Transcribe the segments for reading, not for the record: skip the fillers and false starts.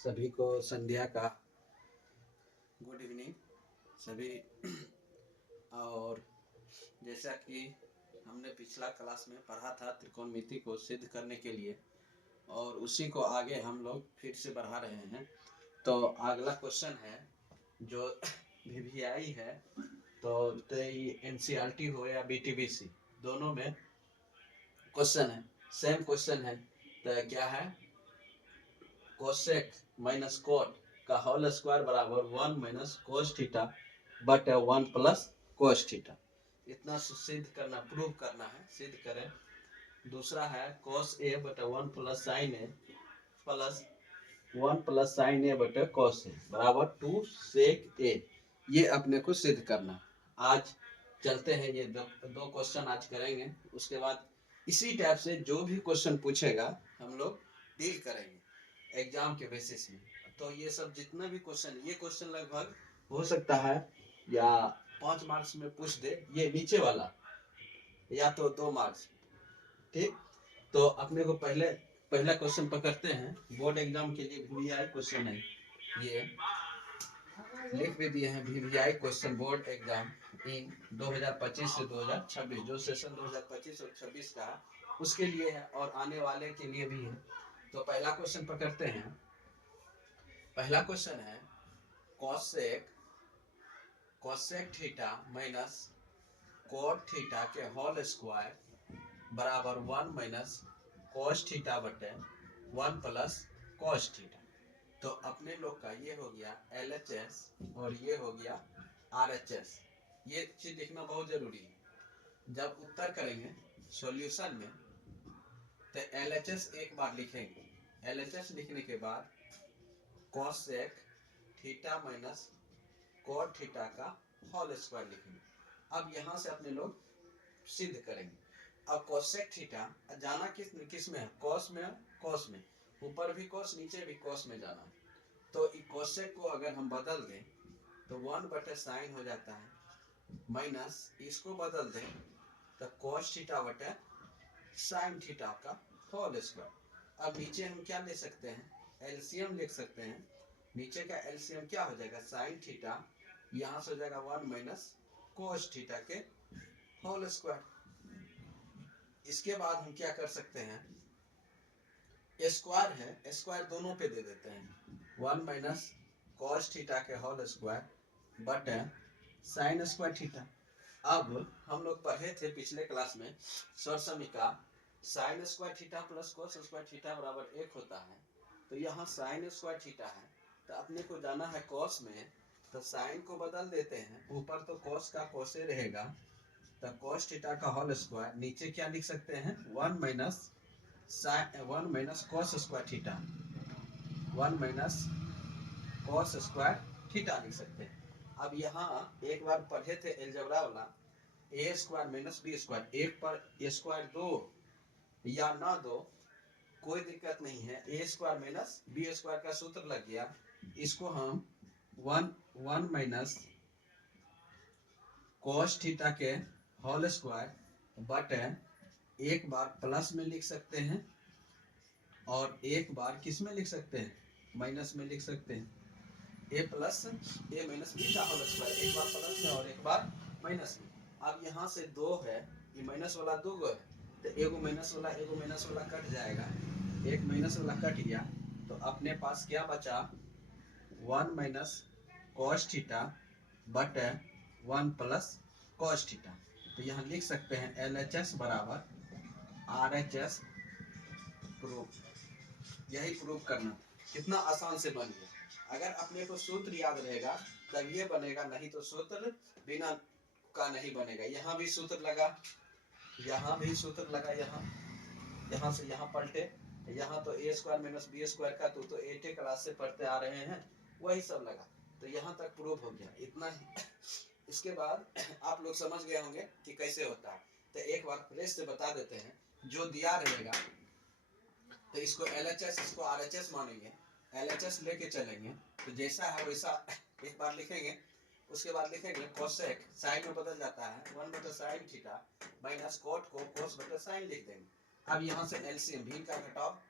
सभी को संध्या का गुड इवनिंग सभी। और जैसा कि हमने पिछला क्लास में पढ़ा था त्रिकोणमिति को सिद्ध करने के लिए, और उसी को आगे हम लोग फिर से बढ़ा रहे हैं। तो अगला क्वेश्चन है जो वीवीआई है, तो एनसीईआरटी हो या बीटीबीसी, दोनों में क्वेश्चन है, सेम क्वेश्चन है। तो क्या है, कोसेक माइनस कोट का होल स्क्वायर बराबर 1 minus cos theta but 1 plus cos theta. इतना सिद्ध करना, प्रूव करना है, सिद्ध करें। दूसरा है कोस ए बटा 1 प्लस साइन ए प्लस 1 प्लस साइन ए बटे कोस ए बराबर 2 सेक ए। ये अपने को सिद्ध करना। आज चलते हैं, ये दो क्वेश्चन आज करेंगे। उसके बाद इसी टाइप से जो भी क्वेश्चन पूछेगा हम लोग डील करेंगे एग्जाम के बेसिस में। तो ये सब जितना भी क्वेश्चन, ये क्वेश्चन लगभग हो सकता है या 5 मार्क्स में पूछ दे, ये नीचे वाला, या तो 2 मार्क्स। ठीक, तो अपने को पहला क्वेश्चन पकड़ते हैं। बोर्ड एग्जाम के लिए वीवीआई क्वेश्चन है, ये लिख भी दिए हैं। VVI question board exam in 2025 से 2026, जो सेशन 2025 और 26 का उसके लिए है और आने वाले के लिए भी है। तो पहला क्वेश्चन पकड़ते हैं। पहला क्वेश्चन है cosec theta minus cot theta के होल स्क्वायर बराबर 1 माइनस कोस थीटा बटे 1 प्लस कोस थीटा। तो अपने लोग का ये हो गया LHS और ये हो गया RHS। ये चीज लिखना बहुत जरूरी है। जब उत्तर करेंगे सॉल्यूशन में तो LHS एक बार लिखेंगे। LHS लिखने के बाद cosec theta minus cot theta का होल स्क्वायर लिखेंगे। अब यहाँ से अपने लोग सिद्ध करेंगे। अब कोसेक थीटा जाना किस में है, कोस में, कोस में, ऊपर भी कोस नीचे भी कोस में जाना है। तो कोसेक को अगर हम बदल दें तो 1 बटे साइन हो जाता है, माइनस इसको बदल दें तो कोस थीटा बटे साइन थीटा का होल स्क्वायर। अब नीचे हम क्या ले सकते हैं, एलसीएम लिख सकते हैं। नीचे का एलसीएम क्या हो जाएगा, साइन थीटा, यहाँ से हो जाएगा 1 माइनस कोस थीटा के होल स्क्वायर। इसके बाद हम क्या कर सकते हैं, स्क्वायर है, स्क्वायर दोनों पे दे देते हैं। 1 माइनस कॉस थीटा के होल स्क्वायर बटे साइन स्क्वायर थीटा। अब हम लोग पढ़े थे पिछले क्लास में सरसमीका, sine square theta plus cos square theta बराबर 1 होता है। तो यहाँ साइन स्क्वायर थीटा है, तो अपने को जाना है कॉस में, तो साइन को बदल देते हैं। ऊपर तो कॉस का कॉसे रहेगा, तो कॉस थीटा का होल स्क्वायर, नीचे क्या लिख सकते हैं, 1 minus cos square theta, 1 minus cos square theta लिख सकते हैं। अब यहाँ एक बार पढ़े थे एलजेब्रा वाला, ए स्क्वायर माइनस बी स्क्वायर, एक पर ए स्क्वायर दो या ना दो कोई दिक्कत नहीं है। ए स्क्वायर माइनस बी स्क्वायर का सूत्र लग गया। इसको हम 1 माइनस कॉस थीटा के होल स्क्वायर बटे एक बार प्लस में लिख सकते हैं और एक बार किस में लिख सकते हैं, माइनस में लिख सकते हैं। ए प्लस ए माइनस बी का होल स्क्वायर, एक बार प्लस में और एक बार माइनस में। अब यहाँ से 2 है, ये माइनस वाला 2 है, तो एगो माइनस वाला कट जाएगा, एक माइनस वाला कट गया। तो अपने पास क्या बचा, 1 माइनस कॉस थीटा बटे 1 प्लस कॉस थीटा। तो यहाँ लिख सकते हैं LHS बराबर RHS प्रूफ। यही प्रूफ करना, कितना आसान से बन गया। अगर अपने को सूत्र याद रहेगा तब ये बनेगा, नहीं तो सूत्र बिना का नहीं बनेगा। यहाँ भी सूत्र लगा, यहाँ भी सूत्र लगा, यहाँ से यहाँ पलटे, यहाँ तो ए स्क्वायर माइनस बी स्क्वायर का तो 8th क्लास से पढ़ते आ रहे हैं, वही सब लगा। तो यहाँ तक प्रूफ हो गया, इतना ही। इसके बाद आप लोग समझ गए होंगे कि कैसे होता है। तो एक बार फ्रेश से बता देते हैं, जो दिया रहेगा तो इसको LHS इसको RHS मानेंगे, LHS लेके चलेंगे। तो जैसा है वैसा एक बार लिखेंगे। उसके बाद लिखेंगे कोसेक, साइन में बदल जाता है, 1 बटे साइन थीटा माइनस कोट को कोस बटे साइन लिख देंगे। अब यहाँ से LCM भी का घटाव,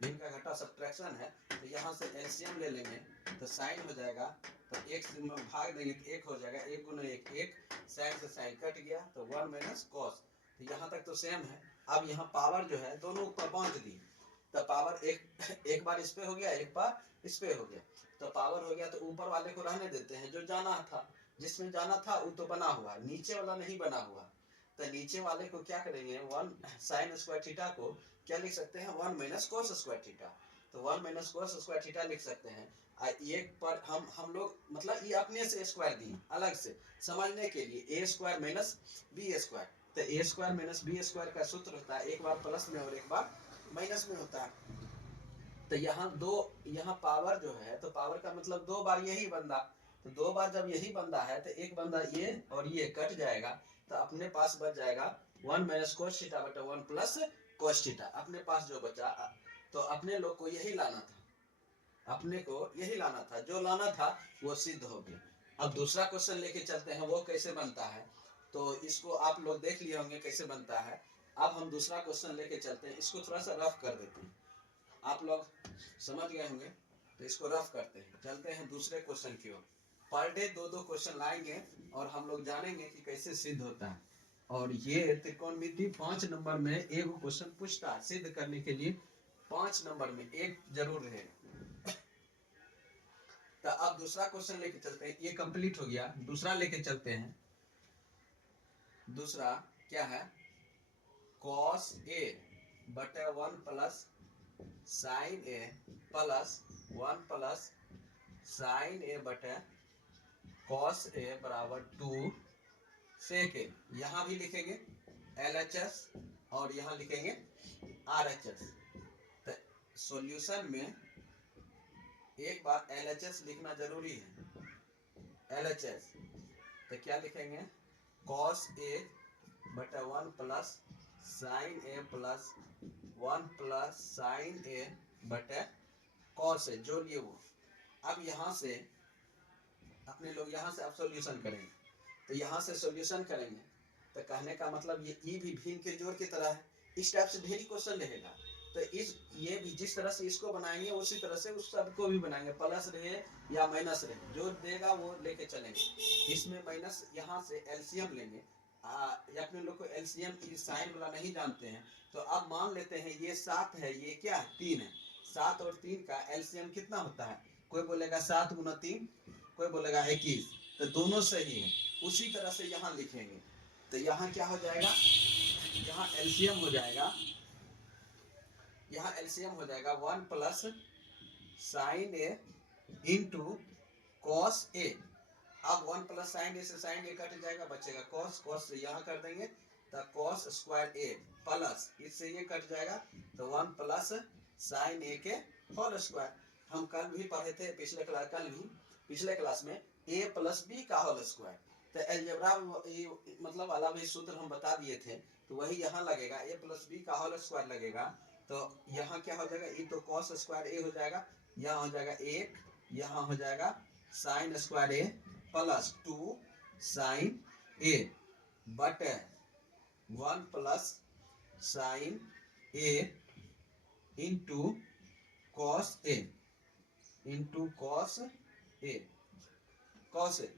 भिन्न का घटा सब्ट्रैक्शन है, तो यहाँ से एलसीएम ले लेंगे तो साइन हो जाएगा, तो एक से भाग देंगे तो एक हो जाएगा, एक गुना एक एक, साइन से साइन कट गया तो 1 माइनस कॉस। तो यहाँ तक तो सेम है। अब यहाँ पावर जो है दोनों ऊपर बांट दी, तो पावर एक बार इस पे हो गया, एक बार इस पे हो गया, तो पावर हो गया, तो ऊपर वाले को रहने देते हैं, जो जाना था, जिसमें जाना था वो तो बना हुआ, नीचे वाला नहीं बना हुआ। तो नीचे वाले को क्या करेंगे, 1 साइन स्क्वायर थीटा को क्या लिख सकते हैं, 1 माइनस कोस स्क्वायर थीटा। तो 1 माइनस कोस स्क्वायर थीटा लिख सकते हैं। एक पर हम लोग मतलब ये अपने से स्क्वायर दिए अलग से समझने के लिए, ए स्क्वायर माइनस बी स्क्वायर। तो ए स्क्वायर माइनस बी स्क्वायर का सूत्र होता है एक बार प्लस में और एक बार माइनस में होता है। तो यहाँ दो, यहाँ पावर जो है, तो पावर का मतलब दो बार यही बंदा, तो दो बार जब यही बंदा है तो एक बंदा ये और ये कट जाएगा, तो अपने पास बच जाएगा 1 माइनस कोस थीटा बटा 1 प्लस कोस थीटा। अपने पास जो बचा, तो अपने लोग को यही लाना था, अपने को यही लाना था, जो लाना था वो सिद्ध हो गया। अब दूसरा क्वेश्चन लेके चलते हैं, वो कैसे बनता है, तो इसको आप लोग देख लिए होंगे कैसे बनता है। अब हम दूसरा क्वेश्चन लेके चलते हैं, इसको थोड़ा सा रफ कर देते हैं, आप लोग समझ गए होंगे, तो इसको रफ करते हैं, चलते हैं दूसरे क्वेश्चन की ओर। पर डे दो दो क्वेश्चन लाएंगे और हम लोग जानेंगे कि कैसे सिद्ध होता है। और ये त्रिकोणमिति 5 नंबर में एक क्वेश्चन पूछता है, सिद्ध करने के लिए 5 नंबर में एक जरूर रहेगा। तो अब दूसरा क्वेश्चन लेके चलते हैं, ये कंप्लीट हो गया, दूसरा लेके चलते हैं। दूसरा क्या है, कॉस ए बटे 1 प्लस साइन ए प्लस 1 प्लस साइन ए बटे कॉस ए बराबर 2 सेक ए। यहाँ भी लिखेंगे LHS और यहाँ लिखेंगे RHS। तो सॉल्यूशन में एक बार LHS लिखना जरूरी है, LHS। तो क्या लिखेंगे, कॉस ए बटा 1 प्लस साइन ए प्लस 1 प्लस साइन ए बटे कॉस ए, जो लिए वो। अब यहाँ से अपने लोग यहाँ से अब सॉल्यूशन करेंगे, तो यहाँ से सॉल्यूशन करेंगे, तो कहने का मतलब ये ई भी भिन्न के जोड़ की तरह है, इस टाइप से ढेरी क्वेश्चन रहेगा। तो इस ये भी जिस तरह से इसको बनाएंगे उसी तरह से उस सब को भी बनाएंगे, प्लस रहे या माइनस रहे, जो देगा वो लेके चलेंगे। इसमें माइनस यहाँ से एलसीएम लेंगे, अपने लोग को एलसीएम की साइन वाला नहीं जानते हैं, तो अब मान लेते हैं ये 7 है, ये क्या है 3 है, 7 और 3 का एलसीएम कितना होता है, कोई बोलेगा 7 गुना 3, कोई बोलेगा 21, तो दोनों सही है। उसी तरह से यहाँ लिखेंगे, तो यहाँ क्या हो जाएगा, यहाँ एलसीएम हो जाएगा, यहाँ एलसीएम हो जाएगा 1 plus sign A into cos A. अब 1 प्लस साइन ए से साइन ए कट जाएगा, बचेगा कॉस, कॉस से यहाँ कर देंगे तो कॉस स्क्वायर ए प्लस इससे ये कट जाएगा, तो 1 प्लस साइन ए के होल स्क्वायर। हम कल भी पढ़े थे, पिछले क्लास में ए प्लस बी का होल स्क्वायर। तो अलजेब्रा मतलब वाला भी सूत्र हम बता दिए थे, तो वही यहाँ लगेगा, ए प्लस बी का होल स्क्वायर लगेगा। तो यहाँ क्या हो जाएगा, ये तो कॉस स्क्वायर ए हो जाएगा, यहाँ हो जाएगा 1, यहाँ हो जाएगा साइन स्क्वायर ए प्लस 2 साइन ए बटे 1 plus sign A into cos A, into cos A, cos A.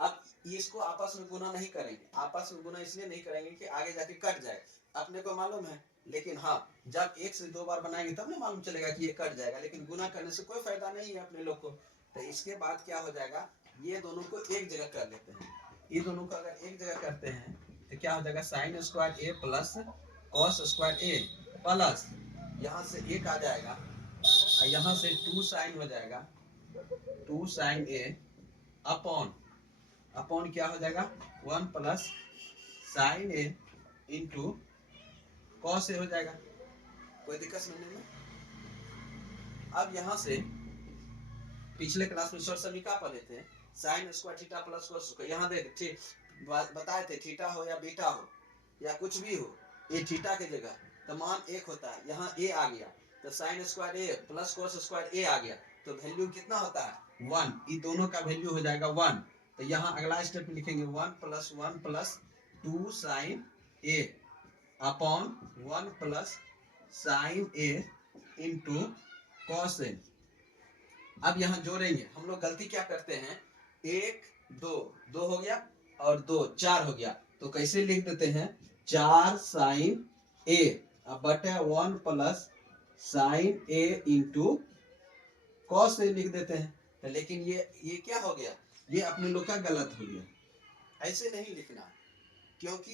अब इसको आपस में गुना नहीं करेंगे, आपस में गुना इसलिए नहीं करेंगे कि आगे जाके कट जाए, अपने को मालूम है, लेकिन हाँ जब एक से दो बार बनाएंगे तब ना मालूम चलेगा कि ये कट जाएगा, लेकिन गुना करने से कोई फायदा नहीं है अपने लोग को। तो इसके बाद क्या हो जाएगा, ये दोनों को एक जगह कर लेते हैं, ये दोनों को अगर एक जगह करते हैं तो क्या हो जाएगा, साइन स्क्वायर ए प्लस कॉस स्क्वायर ए प्लस यहाँ से एक आ जाएगा, यहाँ से 2 साइन हो जाएगा, 2 साइन ए अपॉन अपॉन क्या हो जाएगा 1 plus sign A into cos A हो जाएगा, कोई दिक्कत नहीं है। अब यहाँ से पिछले क्लास में शॉर्ट समीका पढ़े थे, sign square theta plus cos square, यहाँ देख ठीक बताए थे, थीटा हो या बीटा हो या कुछ भी हो, ये थीटा की जगह तो मान 1 होता है, यहाँ ए आ गया, तो साइन स्क्वायर ए प्लस कॉस स्क्वायर ए आ गया, तो वैल्यू कितना होता है 1, ये दोनों का वैल्यू हो जाएगा 1। तो यहाँ अगला स्टेप लिखेंगे 1 plus 2 sign A upon 1 plus sign A into cos A. अब यहाँ जोड़ेंगे हम लोग, गलती क्या करते हैं, 1 2 2 हो गया और 2 4 हो गया, तो कैसे लिख देते हैं 4 साइन ए, अब बटे 1 plus sign A into cos A लिख देते हैं। तो लेकिन ये क्या हो गया, ये अपने लोग का गलत हो गया, ऐसे नहीं लिखना, क्योंकि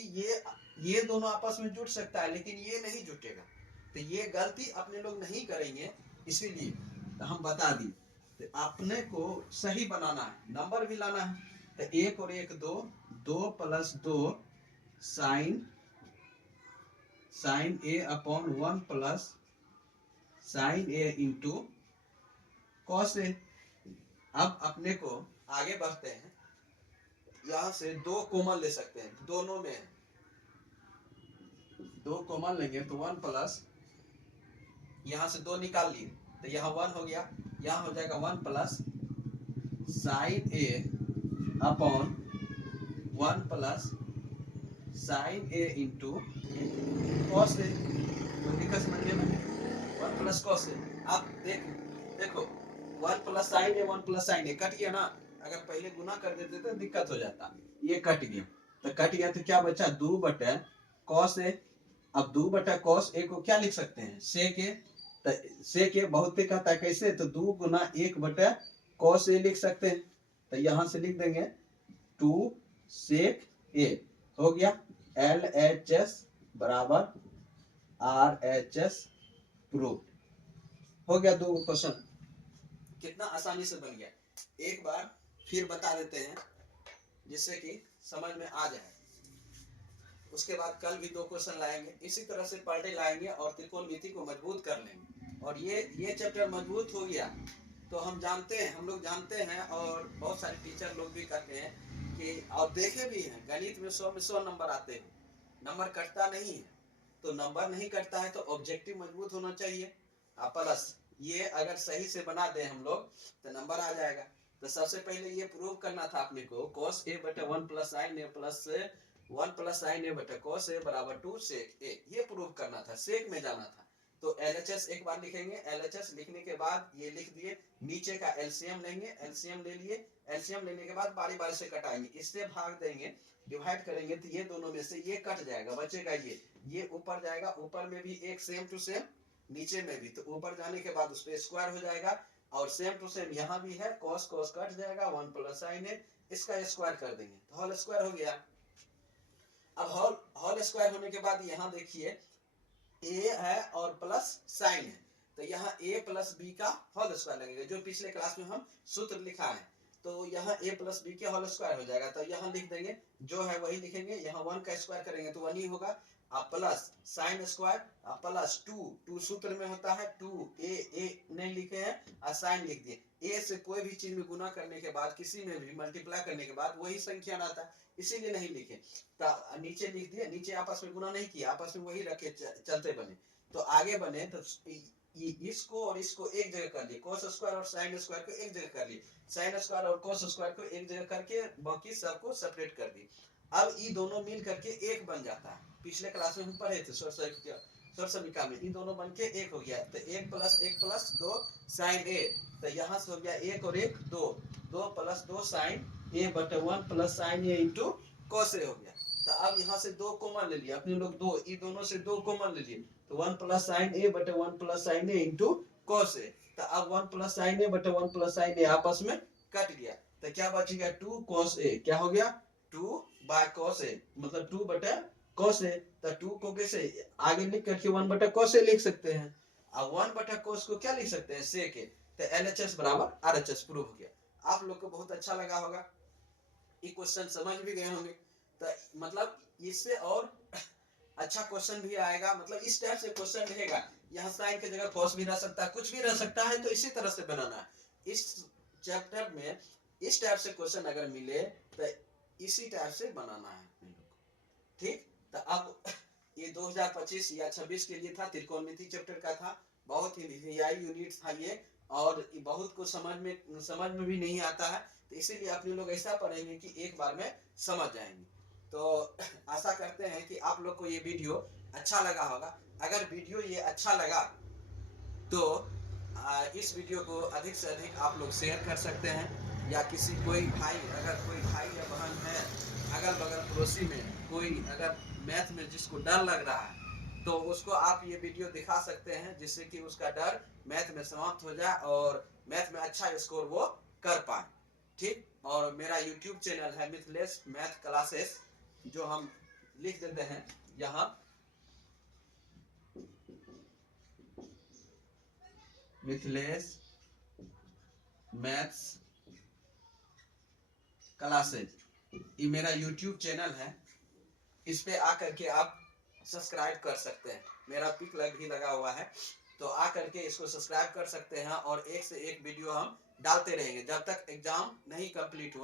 ये दोनों आपस में जुड़ सकता है लेकिन ये नहीं जुटेगा, तो ये गलती अपने लोग नहीं करेंगे, इसीलिए तो हम बता दी। तो अपने को सही बनाना है, नंबर भी लाना है, तो 1 और 1 2, 2 plus 2 sign A upon 1 plus sign A into cos A. अब अपने को आगे बढ़ते हैं, यहाँ से 2 कॉमन ले सकते हैं, दोनों में 2 कॉमन लेंगे तो 1 प्लस, यहाँ से 2 निकाल लिए तो यहाँ 1 हो गया, यहाँ हो जाएगा 1 plus sign A upon 1 plus sign A into cos A. तो दिक्कत समझिए ना, 1 प्लस कॉस ए। आप देखो 1 प्लस साइन ए 1 प्लस साइन ए कट गया ना, अगर पहले गुना कर देते तो दिक्कत हो जाता, ये कट गया, तो कट गया तो क्या बचा 2 बटा कॉस ए। अब 2 बटा कॉस ए को क्या लिख सकते हैं, सेक ए, तो सेक ए बहुत ही कहता है कैसे, तो 2 गुना 1 बटा कॉस ए लिख सकते हैं, तो यहाँ से लिख देंगे 2 सेक ए, हो गया LHS बराबर RHS प्रूफ। हो गया 2 क्वेश्चन, कितना आसानी से बन गया। एक बार फिर बता देते हैं जिससे कि समझ में आ जाए, उसके बाद कल भी 2 क्वेश्चन लाएंगे, इसी तरह से पर डे लाएंगे और त्रिकोणमिति को मजबूत कर लेंगे। और ये चैप्टर मजबूत हो गया तो हम जानते हैं, हम लोग जानते हैं और बहुत सारे टीचर लोग भी कहते हैं कि, और देखे भी हैं, गणित में 100 में 100 नंबर आते हैं, नंबर कटता नहीं है, तो नंबर नहीं कटता है तो ऑब्जेक्टिव मजबूत होना चाहिए, प्लस ये अगर सही से बना दें हम लोग तो नंबर आ जाएगा। तो सबसे पहले ये प्रूव करना था अपने को, cos a बटे 1 प्लस साइन ए प्लस 1 प्लस साइन ए बटे cos a बराबर 2 सेक ए, ये प्रूव करना था, सेक में जाना था। तो LHS एक बार लिखेंगे, LHS लिखने के बाद ये लिख दिए, नीचे का LCM लेंगे, LCM ले लिए, LCM लेने के बाद बारी बारी से कटाएंगे, इससे भाग देंगे, डिवाइड करेंगे तो ये दोनों में से ये कट जाएगा, बचेगा ये ऊपर जाएगा, ऊपर में भी एक सेम टू सेम, नीचे में भी, तो ऊपर जाने के बाद उस पर स्क्वायर हो जाएगा, और सेम टू सेम यहाँ भी है, cos कट जाएगा, 1 प्लस साइन ए, इसका स्क्वायर कर देंगे तो होल स्क्वायर हो गया। अब होल स्क्वायर होने के बाद यहाँ देखिए a है और प्लस साइन है, तो यहाँ a प्लस बी का होल स्क्वायर लगेगा, जो पिछले क्लास में हम सूत्र लिखा है, तो यहाँ a प्लस बी के होल स्क्वायर हो जाएगा, तो यहाँ लिख देंगे, जो है वही लिखेंगे, यहाँ 1 का स्क्वायर करेंगे तो 1 ही होगा, प्लस साइन स्क्वायर प्लस 2 सूत्र में होता है 2 a नहीं लिखे हैं और साइन लिख दिए, a से कोई भी चीज में गुना करने के बाद, किसी में भी मल्टीप्लाई करने के बाद वही संख्या आता है, इसीलिए नहीं लिखे, तो नीचे लिख दिए, नीचे आपस में गुना नहीं किया, आपस में वही रखे चलते बने, तो आगे बने तो इसको और इसको एक जगह कर लिए, cos स्क्वायर और साइन स्क्वायर को एक जगह कर लिए, साइन स्क्वायर और cos स्क्वायर को एक जगह करके बाकी सबको सेपरेट कर दी। अब ये दोनों मिल करके एक बन जाता है, पिछले क्लास में हम पढ़े थे सरसमिका में, ये दोनों बन के एक हो गया, तो 1 प्लस 2 साइन ए, तो यहाँ से हो गया 1 और 1 2, 2 प्लस 2 साइन ए बटे 1 plus sign A into cos A हो गया। तो अब यहाँ से 2 कॉमन ले लिया अपने लोग, 2 ये दोनों से 2 कॉमन ले लिए, तो 1 प्लस साइन ए बटे 1 plus sign A into cos A, तो अब 1 प्लस साइन ए बटे 1 प्लस साइन ए आपस में कट गया, तो क्या बच गया 2 cos ए, क्या हो गया 2 बाय cos ए, मतलब 2 बटे cos ए, तो 2 को कैसे आगे लिख करके 1 बटा cos ए लिख सकते हैं, अब 1 बटा cos को क्या लिख सकते हैं sec ए, तो LHS बराबर RHS प्रूव हो गया। आप लोग को बहुत अच्छा लगा होगा, ये क्वेश्चन समझ भी गए होंगे, तो मतलब इससे और अच्छा क्वेश्चन भी आएगा, मतलब इस टाइप से क्वेश्चन रहेगा, यहाँ साइन की जगह cos भी रह सकता है, कुछ भी रह सकता है, तो इसी तरह से बनाना है। इस चैप्टर में इस टाइप से क्वेश्चन अगर मिले तो इसी टाइप से बनाना है अपने लोग, ठीक। तो अब ये 2025 या 26 के लिए था, त्रिकोणमिति चैप्टर का था, बहुत ही वीआई यूनिट था ये, और बहुत को समझ में भी नहीं आता है, तो इसीलिए अपने लोग ऐसा पढ़ेंगे कि एक बार में समझ जाएंगे। तो आशा करते हैं कि आप लोग को ये वीडियो अच्छा लगा होगा, अगर वीडियो ये अच्छा लगा तो इस वीडियो को अधिक से अधिक आप लोग शेयर कर सकते हैं, या किसी कोई भाई, अगर कोई भाई या बहन है अगल बगल पड़ोसी में, कोई अगर मैथ में जिसको डर लग रहा है तो उसको आप ये वीडियो दिखा सकते हैं, जिससे कि उसका डर मैथ में समाप्त हो जाए और मैथ में अच्छा स्कोर वो कर पाए। ठीक, और मेरा यूट्यूब चैनल है मिथिलेश मैथ क्लासेस, जो हम लिख देते हैं यहाँ, मिथिलेश मैथ्स क्लासेज, ये मेरा यूट्यूब चैनल है। इस पे आकर के आप सब्सक्राइब कर सकते हैं, मेरा पिक भी लगा हुआ है, तो आकर के इसको सब्सक्राइब कर सकते हैं। और एक से एक वीडियो हम डालते रहेंगे, जब तक एग्जाम नहीं कंप्लीट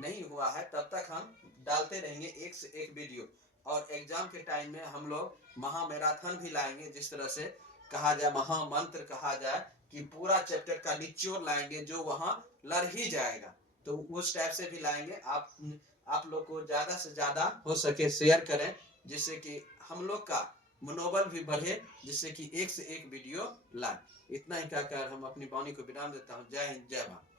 नहीं हुआ है तब तक हम डालते रहेंगे एक से एक वीडियो। और एग्जाम के टाइम में हम लोग महामैराथन भी लाएंगे, जिस तरह से कहा जाए, महामंत्र कहा जाए कि पूरा चैप्टर का निचोड़ लाएंगे जो वहां लड़ ही जाएगा, तो उस टाइप से भी लाएंगे। आप लोग को ज्यादा से ज्यादा हो सके शेयर करें, जिससे कि हम लोग का मनोबल भी बढ़े, जिससे कि एक से एक वीडियो लाए। इतना ही कहकर हम अपनी वाणी को विराम देता हूँ। जय हिंद, जय भारत।